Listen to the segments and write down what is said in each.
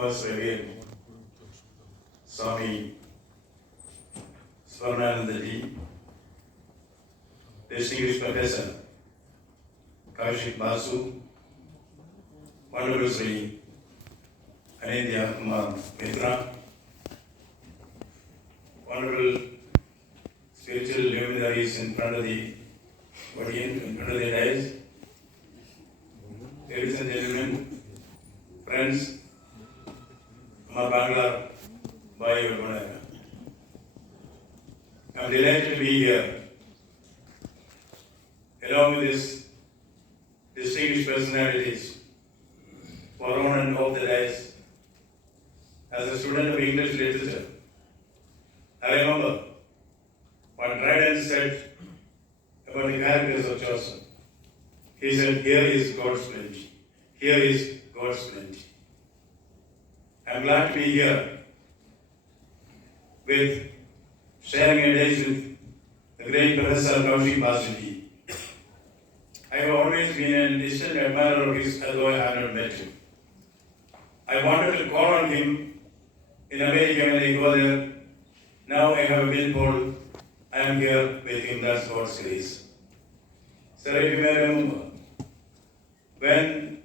First Reverend Swami Swarnanandaji, distinguished Professor Kaushik Basu, Honorable Sri Anindya Kumar Mitra, Honorable spiritual luminaries in front of the audience, in front of the dais, ladies and gentlemen, friends, Kumar Bangla, Bhai Urbanaya. I'm delighted to be here, along with these distinguished personalities, for on and off the dais. As a student of English literature, I remember what Dryden said about the characters of Chaucer. He said, "Here is God's plenty. Here is God's plenty." I'm glad to be here with sharing a day with the great Professor Kaushik Basu. I have always been a distant admirer of his, although I have not met him. I wanted to call on him in America when I go there. Now I have been told I am here with him. That's God's grace. Sir, if you may remember, when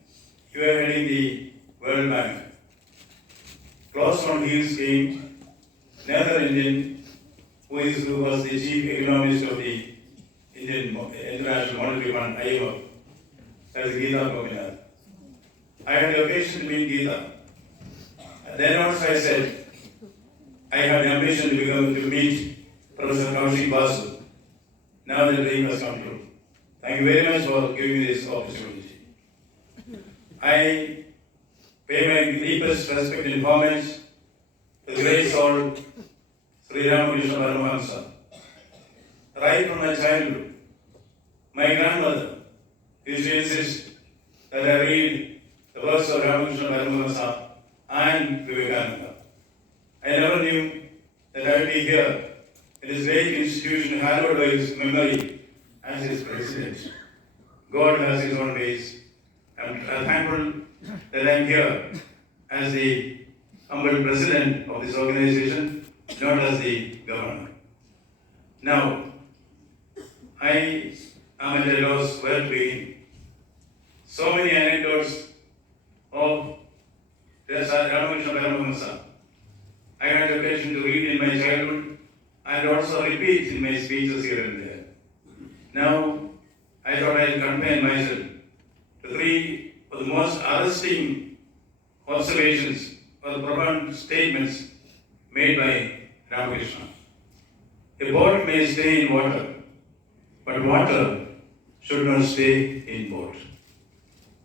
you were heading the World Bank, close on heels came another Indian who was the chief economist of the Indian International Monetary Fund, IMF. That is Geeta Gopinath. I had the occasion to meet Geeta. And then also I said, I had the ambition to meet Professor Kaushik Basu. Now the dream has come true. Thank you very much for giving me this opportunity. I pay my deepest respect and homage to the great soul, Sri Ramakrishna Paramahamsa. Right from my childhood, my grandmother used to insist that I read the works of Ramakrishna Paramahamsa and Vivekananda. I never knew that I would be here in this great institution hallowed by his memory as his president. God has his own ways. I'm thankful that I'm here as the humble president of this organization, not as the governor. Now, I am at a loss where to begin. So many anecdotes of Ramakrishna Paramahamsa I had the occasion to read in my childhood and also repeat in my speeches here and there. Now, I thought I'd confine myself to three of the most arresting observations or profound statements made by Ramakrishna. A boat may stay in water, but water should not stay in boat.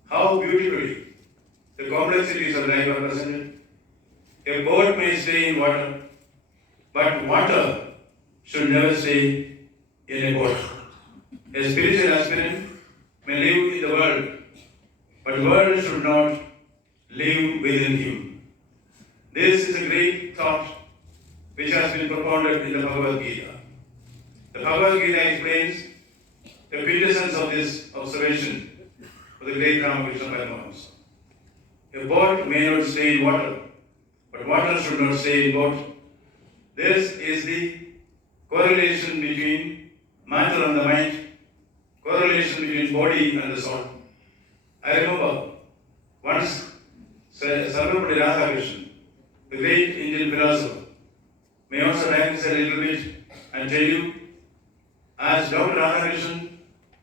How beautifully the complexities of life are presented. A boat may stay in water, but water should never stay in a boat. A spiritual aspirant may live in the world, but the world should not live within him. This is a great thought which has been propounded in the Bhagavad Gita. The Bhagavad Gita explains the quintessence of this observation of the great Ramakrishna Paramahamsa. A boat may not stay in water, but water should not stay in boat. This is the correlation between matter and the mind, correlation between body and the soul. I remember once Sarvapati Radhakrishnan, the great Indian philosopher, may also digress a little bit and tell you, as Dr. Radhakrishnan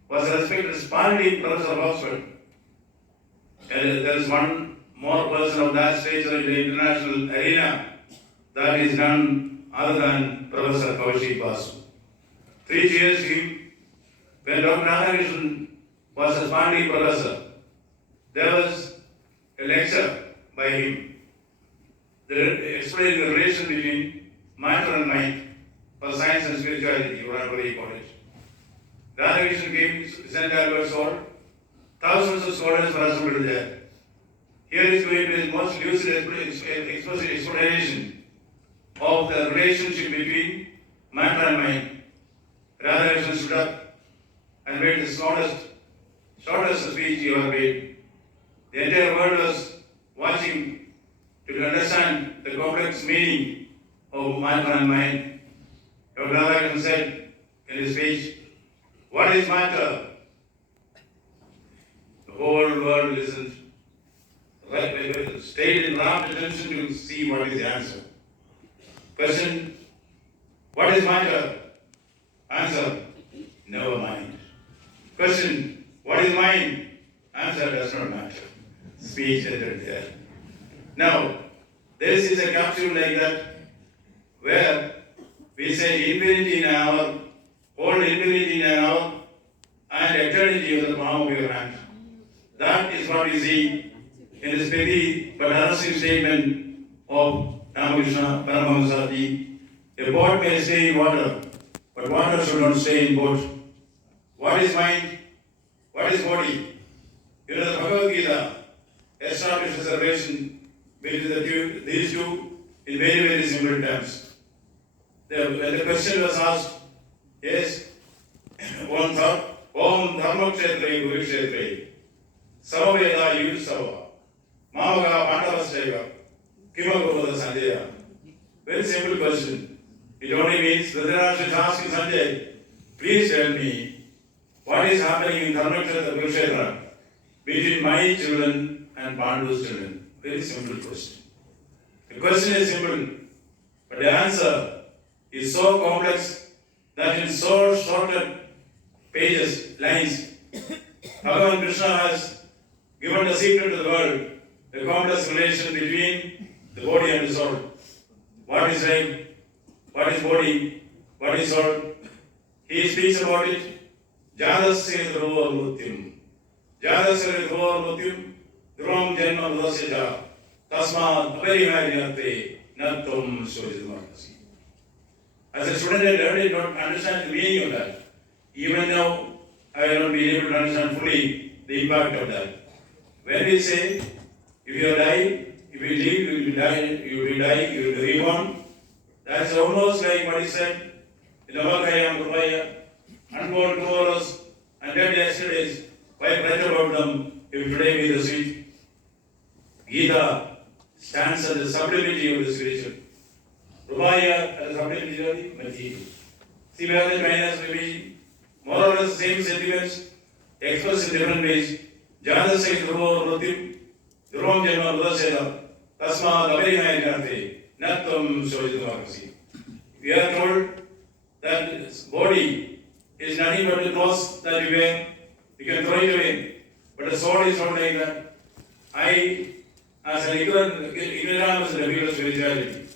was respected as Pandit Professor of Oxford, and there is one more person of that stature in the international arena that is none other than Professor Kaushik Basu. 3 years to him, when Dr. Radhakrishnan was a Pandit professor, there was a lecture by him explaining the relation between matter and mind for science and spirituality, whatever he called it. Radhakrishnan came to St. Albert's Hall. Thousands of scholars were assembled there. Here is going to be the most lucid explanation of the relationship between matter and mind. Radhakrishnan stood up and made the shortest speech he ever made. The entire world was watching to understand the complex meaning of matter and mind. Dr. Radhakrishnan said in his speech, "What is matter?" The whole world listened, stayed in rapt attention to see what is the answer. Question, what is matter? Answer, never mind. Question, what is mind? Answer, does not matter. Speech entered there. Now, this is a capsule like that, where we say infinity in an hour, hold infinity in an hour, and eternity in the palm of your hand. That is what we see in this pithy but arresting statement of Ramakrishna Paramahamsa Ji. A boat may stay in water, but water should not stay in boat. What is mind? What is body? You know, the Bhagavad Gita establishes a relation between these two in very, very simple terms. When the question was asked, yes, one thought, Om Dharma Kshetre Guru Kshetre, Savaveda Yudhisava, Mavaga Pandavastega, Kimagopada Sanjaya. Very simple question. It only means Dhritarashtra is asking Sanjay, please tell me what is happening in Dharma Kshetra Guru Kshetra between my children and Pandu's children. Very simple question. The question is simple, but the answer is so complex that in so shorted pages, lines, Bhagavan Krishna has given the secret to the world, the complex relation between the body and the soul. What is life? What is body? What is soul? He speaks about it. Jadasya dhruva mrutyum. Jadasya dhruva mrutyum. Dhruvam janma mrudasya. Tasmat apariharyate nattum suridamakasi. As a student, I learned it, not understand the meaning of that. Even now, I have not been able to understand fully the impact of that. When we say, if you die, if you live, you will die, you will die, you will be reborn, that's almost like what he said, Navakayam Rupaya, unborn tomorrows, and dead yesterdays, why write about them if today be the sweet? Gita stands at the sublimity of the spiritual. Rupaya at the sublimity of the material. See where the minus may be more or less the same sentiments expressed in different ways. Jadasya dhruva mrutyum, dhruvam janma mrudasya, tasmat apariharyate nattam suridamakasi. We are told that this body is nothing but the clothes that we wear. You can throw it away. But the soul is not like that. I, as an ignoramus in the field of spirituality,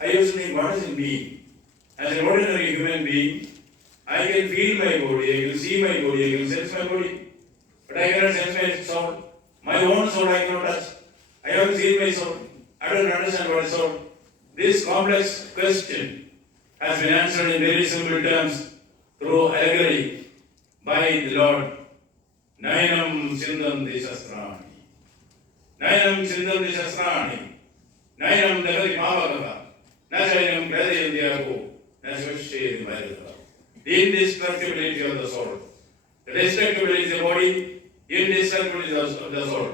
I used to think, what does it mean? As an ordinary human being, I can feel my body, I can see my body, I can sense my body. But I cannot sense my soul. My own soul I cannot touch. I haven't seen my soul. I don't understand what is soul. This complex question has been answered in very simple terms through allegory by the Lord. Nayanam Chindanti Shastrani. Nayanam Chindanti Shastrani. Nayanam Dagari Mavagava. Nachayam Pradayandyago. Nashvashayam Vaidata. The indestructibility of the soul. The destructibility of the body, indestructibility of the soul.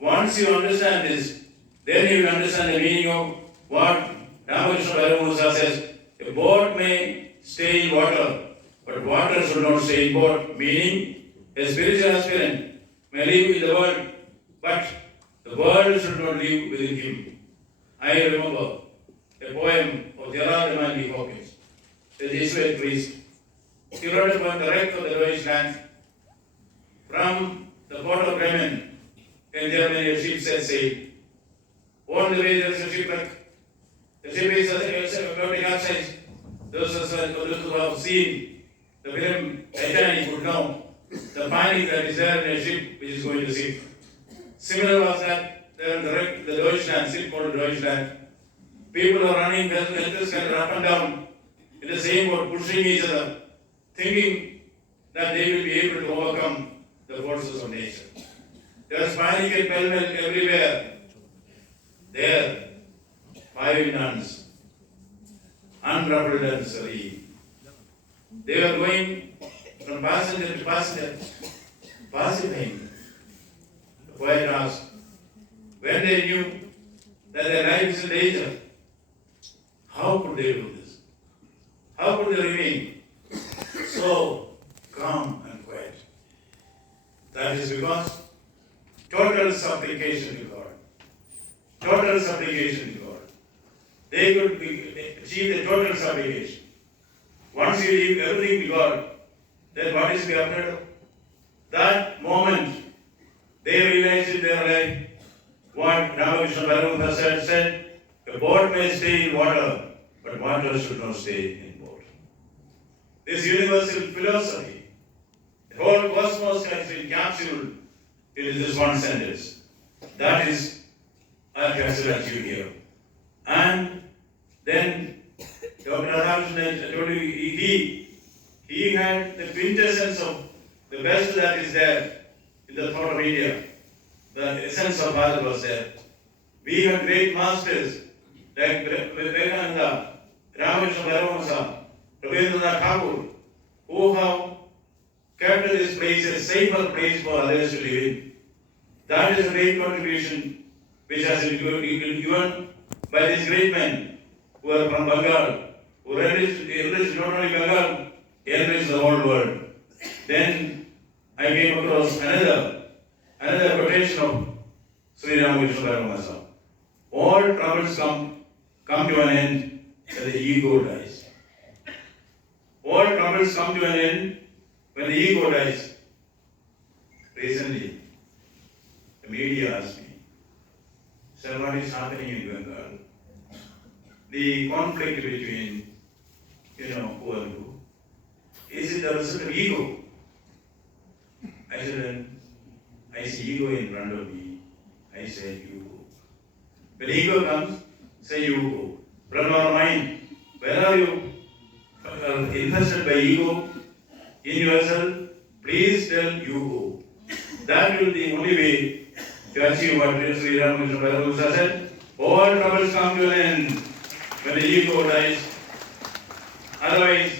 Once you understand this, then you will understand the meaning of what Ramakrishna Paramahamsa says. A boat may stay in water, but water should not stay in boat. Meaning, a spiritual aspirant may live in the world, but the world should not live within him. I remember a poem of Gerard Emmanuel Hawkins, the Jesuit priest. He wrote about the wreck of the Deutschland. From the port of Bremen in Germany, a ship set sail. On the way there is a shipwreck. The ship is about to capsize. Those who have seen the film Titanic would know the panic that is there in a ship which is going to sink. Similar was that there in the wreck, the Deutschland, ship called Deutschland. People are running, vessels kind of up and down in the same boat, pushing each other, thinking that they will be able to overcome the forces of nature. There is panic and pell-mell everywhere. There, 5 nuns, unruffled and serene. They were going from passenger to passenger, pacifying. The poet asked, when they knew that their life is in danger. How could they do this? How could they remain so calm and quiet? That is because total supplication to God. Total supplication to God. They could achieve the total supplication. Once you leave everything to God, then what is to be afraid of? That moment, they realized in their life what Ramakrishna Paramahansa said, a boat may stay in water, but water should not stay in boat. This universal philosophy, the whole cosmos has been capsuled in this one sentence. That is our castle achieved here. And then Dr. Ramakrishna told you, he had the quintessence of the best that is there in the thought of India. The essence of Bharat was there. We have great masters like Vivekananda, Ramakrishna Paramahansa, Rabindranath Tagore, who have kept this place a safer place for others to live in. That is a great contribution which has been given by these great men who are from Bengal, who enriched not only Bengal, enriched the whole world. Then I came across another quotation of Sri Ramakrishna Paramahansa. All troubles come to an end when the ego dies. All troubles come to an end when the ego dies. Recently, the media asked me, sir, what is happening in Bengal? The conflict between, who and who. Is it the result of ego? I said, I see ego in front of me. I say, you go. When ego comes, say you go. From our mind, whenever you are infested by ego in yourself, please tell you go. That will be the only way to achieve what Sri Ramakrishna Paramahansa said. All troubles come to an end when the ego dies. Otherwise,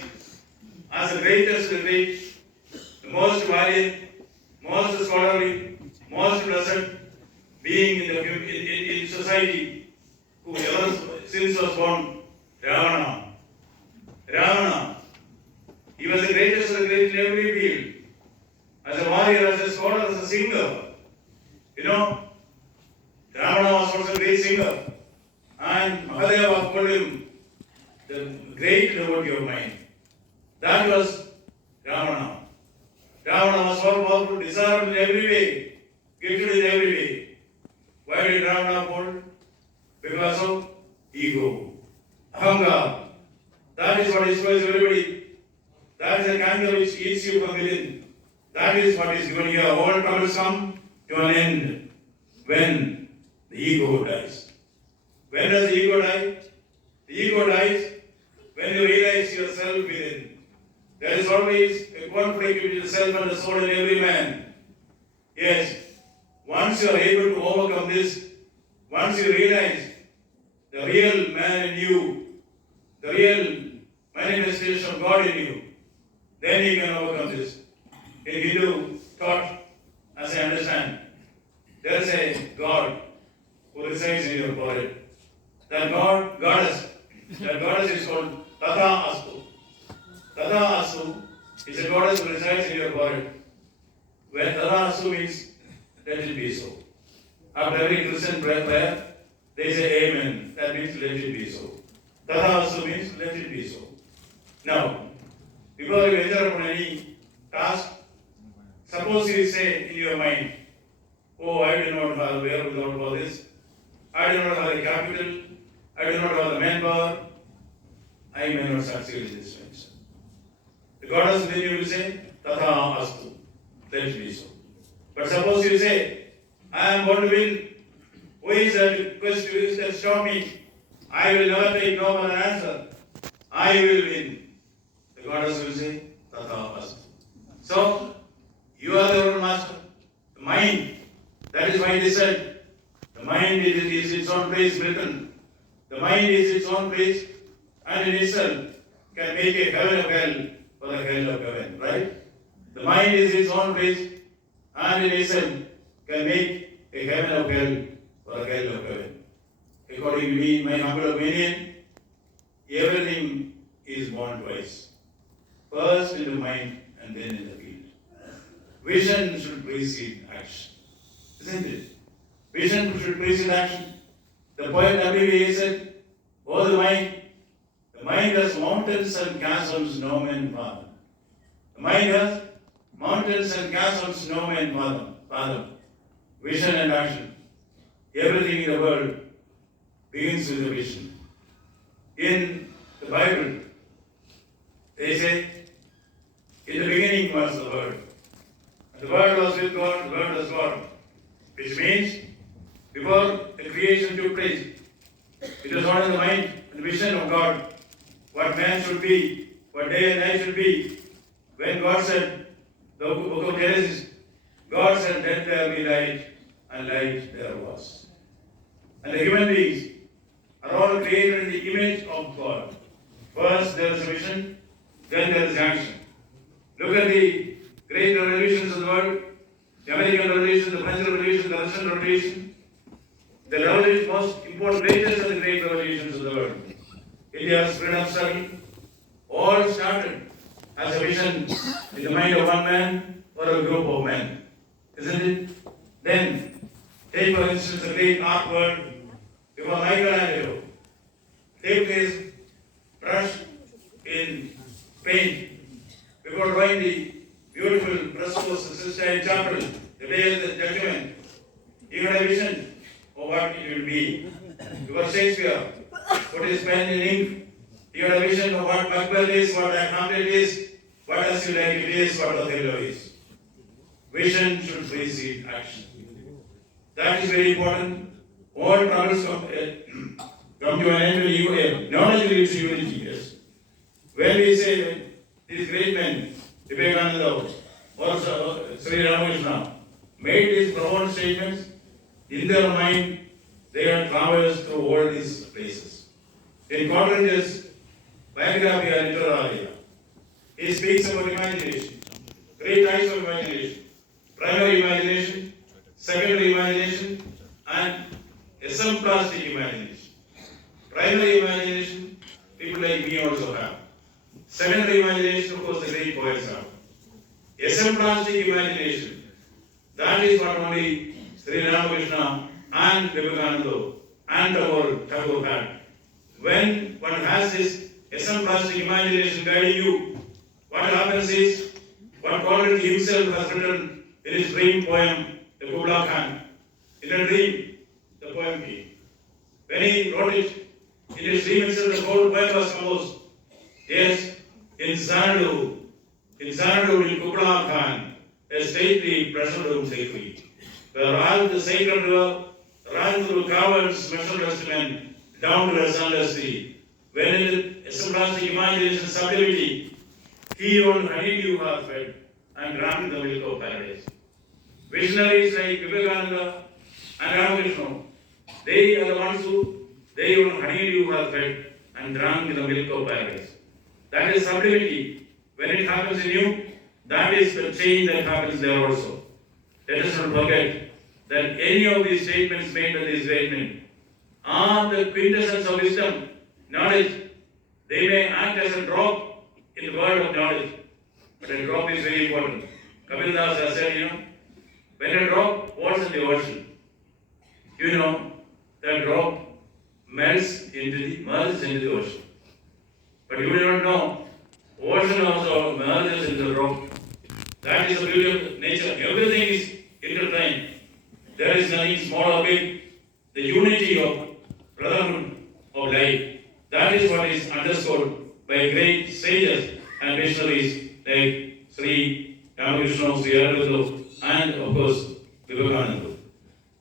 as the greatest, the most valiant, most scholarly, most blessed being in society, who ever since was born, Ravana. He was the greatest of the great in every field. As a warrior, as a scholar, as a singer. Ravana was also a great singer. And Mahadeva called him the great devotee of mind. That was Ravana. Ravana was all powerful, disarmed in every way, gifted in every way. Why did Ravana fall? Because of ego. Ahankar. That is what destroys everybody. That is the cancer which eats you from within. That is what is given here. All troubles come to an end when the ego dies. When does the ego die? The ego dies when you realize yourself within. There is always a conflict between the self and the soul in every man. Yes, once you are able to overcome this, once you realize the real man in you, the real manifestation of God in you, then you can overcome this. In Hindu thought, as I understand, there is a God who resides in your forehead. That goddess is called Tata Astu. Tata Astu is a goddess who resides in your forehead. When Tata Astu means, let it be so. After every Christian prayer, they say Amen. That means let it be so. Tata Astu means let it be so. Now, before you enter upon any task, suppose you say in your mind, oh, I do not have wherewithal for this. I do not have the capital. I do not have the manpower. I may not succeed in this venture. The goddess within you will say, Tata Astu. Let it be so. But suppose you say, I am going to win. Who is that quest? Who is that stop me? I will never take no for an answer. I will win. The goddess will say, Tata Astu. So, you are the own master. The mind. That is why they said, the mind is its own place written. The mind is its own place and in itself can make a heaven of hell for the hell of heaven, right? The mind is its own place and in itself can make a heaven of hell for the hell of heaven. according to me, my humble opinion, everything is born twice. First in the mind and then in the field. Vision should precede action, isn't it? Vision should precede action. The poet W.A. said, "Oh, the mind has mountains and chasms no man fathom. The mind has mountains and chasms no man fathom. Vision and action. Everything in the world begins with a vision. In the Bible, they say, in the beginning was the Word. And the Word was with God, the Word was God. Which means, before the creation took place, it was not in the mind and vision of God what man should be, what day and night should be. When God said, the book of Genesis, God said, "Let there be light," and light there was. And the human beings are all created in the image of God. First there is a vision, then there is action. Look at the great revolutions of the world, the American Revolution, the French Revolution, the Russian Revolution. The most important, latest of the great revolutions of the world. India's freedom struggle, all started as a vision in the mind of one man or a group of men. Isn't it? Then, take for instance the great art world before Michelangelo. Take his brush in paint before drawing the beautiful frescoes in Sistine Chapel, the day of the judgment. He had a vision of what it will be. Because Shakespeare put his pen in ink, he had a vision of what Macbeth is, what Hamlet is, what As You Like It is, what Othello is. Vision should precede action. That is very important. All troubles come to an end when you knowledge leads to unity. Yes. When we say these great men, Vivekananda or Sri Ramakrishna, made these profound statements, in their mind, they have traversed through all these places. In Coleridge's Biographia Literaria, he speaks about imagination, three types of imagination: primary imagination, secondary imagination, and exemplastic imagination. Primary imagination, people like me also have. Secondary imagination, of course, the great poets have. Exemplastic imagination, that is what only Sri Ramakrishna and Vivekananda and our Tagore had. When one has this exemplastic imagination guiding you, what happens is, what Coleridge himself has written in his dream poem, the Kubla Khan. In a dream, the poem came. When he wrote it, in his dream itself, the whole poem was composed. Yes, in Xanadu in Kubla Khan, a stately pleasure sacred, where all the sacred river ran through caverns, measureless men, down to the sunless sea. When in exemplastic imagination sublimity, he on honeydew has fed and drank the milk of paradise. Visionaries like Vivekananda and Ramakrishna, they are the ones who, they on honeydew have fed and drank the milk of paradise. That is sublimity. When it happens in you, that is the change that happens there also. Let us not forget that any of these statements made by these great men are the quintessence of wisdom, knowledge. They may act as a drop in the world of knowledge, but a drop is very important. Kapil Das has said, when a drop falls in the ocean, that drop melts into the ocean. But you do not know, ocean also merges into the drop. That is the beauty of nature. Everything is intertwined. There is nothing small or big. The unity of brotherhood of life. That is what is underscored by great sages and missionaries like Sri Ramakrishna, Sri Aurobindo, and of course Vivekananda.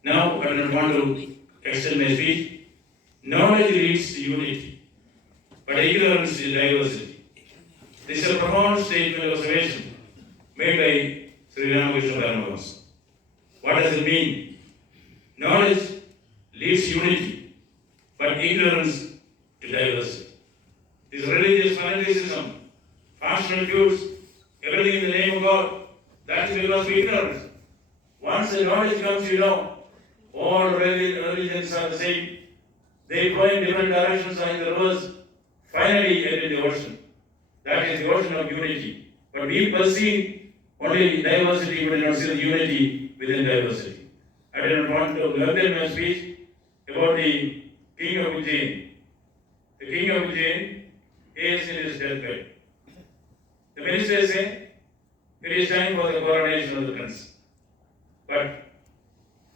Now I don't want to extend my speech. Knowledge leads to unity, but ignorance is diversity. This is a profound statement of observation made by Sri Ramakrishna Paramahamsa. What does it mean? Knowledge leads to unity, but ignorance to diversity. This religious fanaticism, fashionable views, everything in the name of God, that is because of ignorance. Once the knowledge comes, all religions are the same. They flow in different directions and the rivers finally end in the ocean. That is the ocean of unity. But we perceive only diversity, but not see the unity within diversity. I did not want to lengthen my speech about the King of Ujjain. The King of Ujjain is in his deathbed. The ministers say it is time for the coronation of the prince. But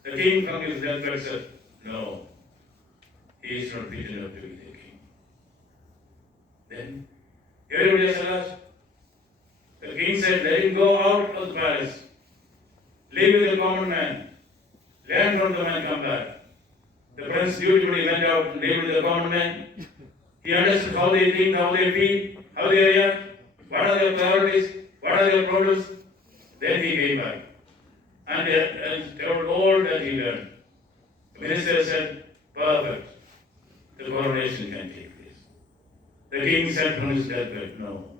the king from his deathbed said, no, he is not fit enough to be the king. Then everybody else asked. The king said, let him go out of the palace. Live with the common man. Learn from the man, come back. The prince dutifully went out and lived with the common man. He understood how they think, how they feel, how they react, what are their priorities, what are their problems. Then he came back and told all that he learned. The minister said, perfect, the coronation can take place. The king said from his deathbed, no.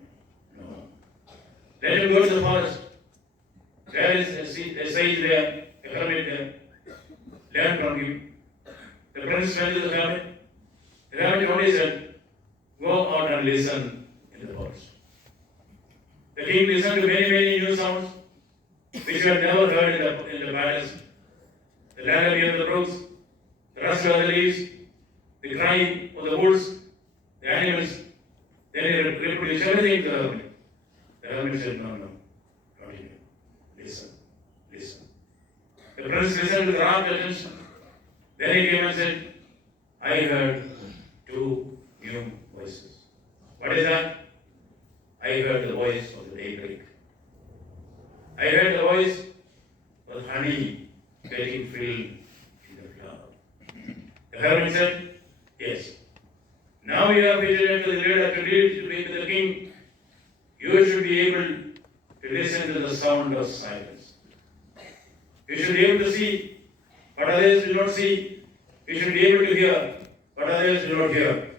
Let him go to the forest. There is a sage there, a hermit there. Learn from him. The prince went to the hermit. The hermit only said, go out and listen in the forest. The king listened to many new sounds which he had never heard in the palace. The lavender of the brooks, the rustle of the leaves, the crying of the wolves, the animals. Then he reproduced everything to the hermit. The hermit said, no, continue. Listen. The prince listened with rapt attention. Then he came and said, I heard two new voices. What is that? I heard the voice of the daybreak. I heard the voice of honey getting filled in the flower. The hermit said, yes. Now you are vigilant to the leader to lead to the king. You should be able to listen to the sound of silence. You should be able to see what others do not see. You should be able to hear what others do not hear.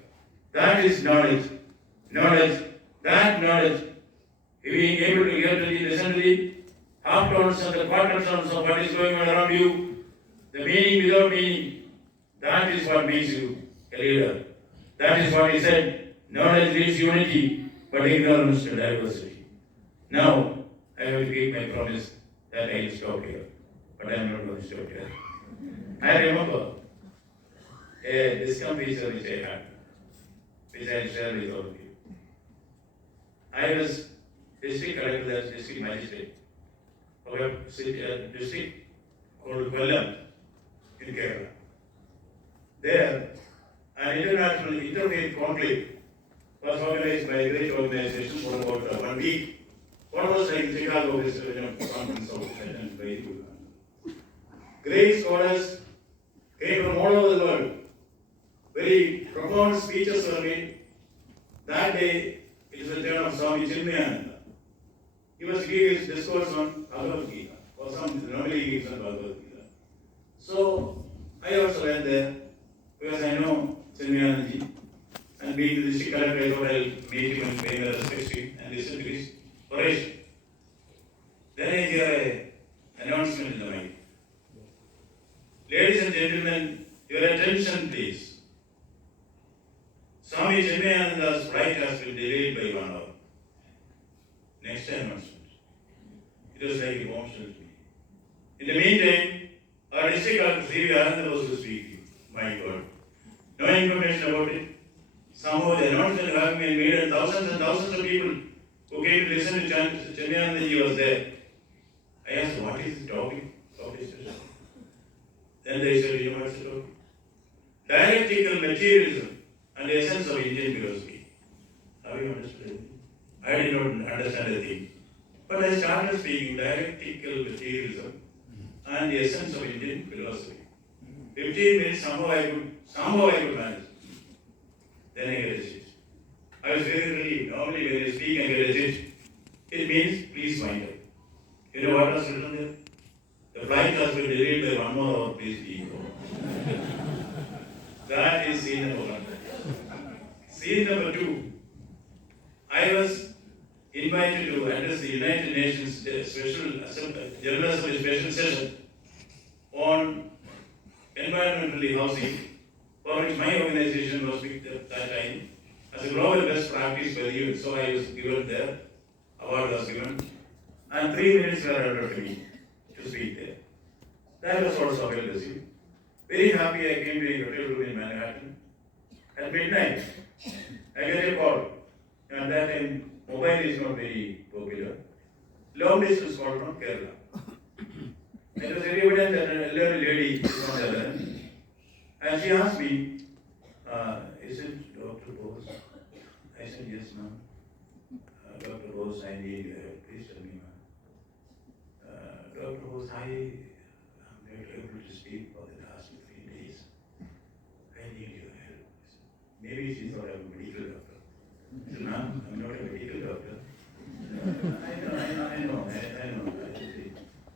That is knowledge. That knowledge, being able to hear to the, listen to the half tones and the quarter tones of what is going on around you, the meaning without meaning, that is what makes you a leader. That is what he said. Knowledge leads unity, but ignorance to diversity. Now, I have to keep my promise that I will stop here. But I am not going to stop here. I remember a discount feature which I had, which I share with all of you. I was district collector, as district magistrate of a district called Kollam in Kerala. There, an international interfaith conflict was organized by a great organization for about 1 week. Almost like Chicago conference of attended by you. Great scholars came from all over the world. Very profound speeches were made. That day, it is the turn of Swami Chinmayananda. He was giving his discourse on Bhagavad Gita, or something, normally he gives on Bhagavad Gita. So, I also went there, because I know Chinmayananda, and being the district collector, I thought I'll meet him and pay my respects to him and listen to his oration. Then I hear an announcement in the mic. Ladies and gentlemen, your attention please. Swami Chinmayananda's flight has been delayed by 1 hour. Next announcement. It was like emotional to me. In the meantime, our district collector Sri Ananda was to speak. My God. No information about it. Somehow the announcement having been made and thousands of people who came to listen to Chinmayananda was there. I asked, what is the topic of discussion? Then they said, you know what's the topic? Dialectical materialism and the essence of Indian philosophy. Have you understood it? I did not understand a thing. But I started speaking dialectical materialism and the essence of Indian philosophy. 15 minutes, somehow I could manage. Then I get a seat. I was very relieved. Normally when I speak and get a seat, it means please wind up. You know what was written there? The flight has been delayed by 1 more hour, please leave. That is scene number 1. Scene number 2. I was invited to address the United Nations General Assembly special session on environmentally housing for which my organization was picked at that time as a global best practice for you. So I was given there, award was given, and 3 minutes were allotted to me to speak there. That was also well received. Very happy I came to a hotel room in Manhattan. At midnight, I get a call. At that time, mobile is not very popular. Long distance call from Kerala. It was very evident that a little lady is on the other end. And she asked me, is it Dr. Bose? I said, yes, ma'am. Dr. Bose, I need your help. Please tell me, ma'am. Dr. Bose, I am not able to speak for the last 3 days. I need your help. Maybe she thought I'm a medical doctor. I said, ma'am, I'm not a medical doctor. I know.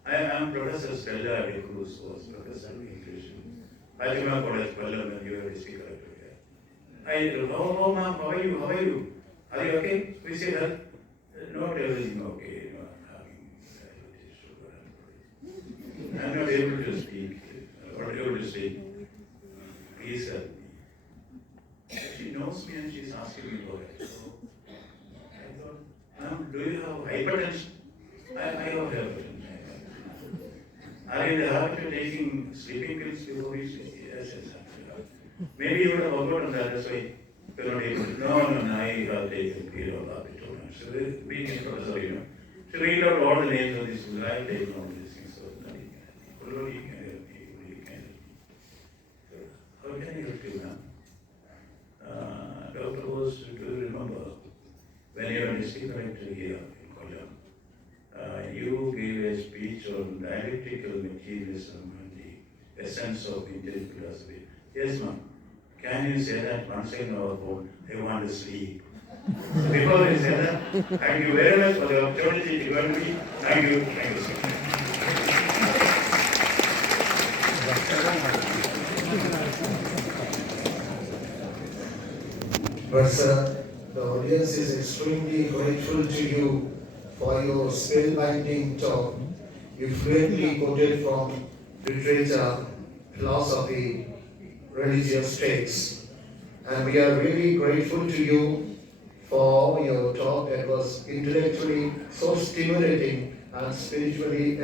I am Professor Stella De Cruz, was Professor of English in Fatima College, Pallam, and you are district collector here. Oh, ma'am, how are you? Are you okay? Please say help. Not everything okay. No, I'm not able to speak. What able to speak? Please help me. She knows me and she's asking me for it. So I thought, ma'am, do you have hypertension? I have hypertension. Are you in the habit of taking sleeping pills before we sleep? Yes. Maybe you would have forgotten that, that's why you're not able to. No, I have taken Pirolabitol. So being a professor, to read out all the names of these schools, I have taken all these things. So nothing can help me. How can I help you, ma'am? Dr. Bose, do you remember when you were district collector here in Kollam? You gave a speech on dialectical materialism and the essence of Indian philosophy. Yes, ma'am. Can you say that once in our phone? I want to sleep. So before I say that, thank you very much for the opportunity given me. Thank you so much. But sir, the audience is extremely grateful to you for your spellbinding talk. You fluently quoted from literature, philosophy, religious texts. And we are really grateful to you for your talk that was intellectually so stimulating and spiritually